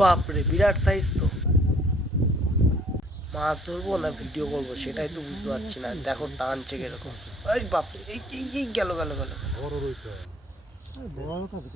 বাপরে বিরাট সাইজ তো। মাছ ধরবো না ভিডিও করবো সেটাই তো বুঝতে পারছি না। দেখো টানছে কিরকম। এই বাপরে এই গেল গেল গেল। বড় রইতো। বড় কথা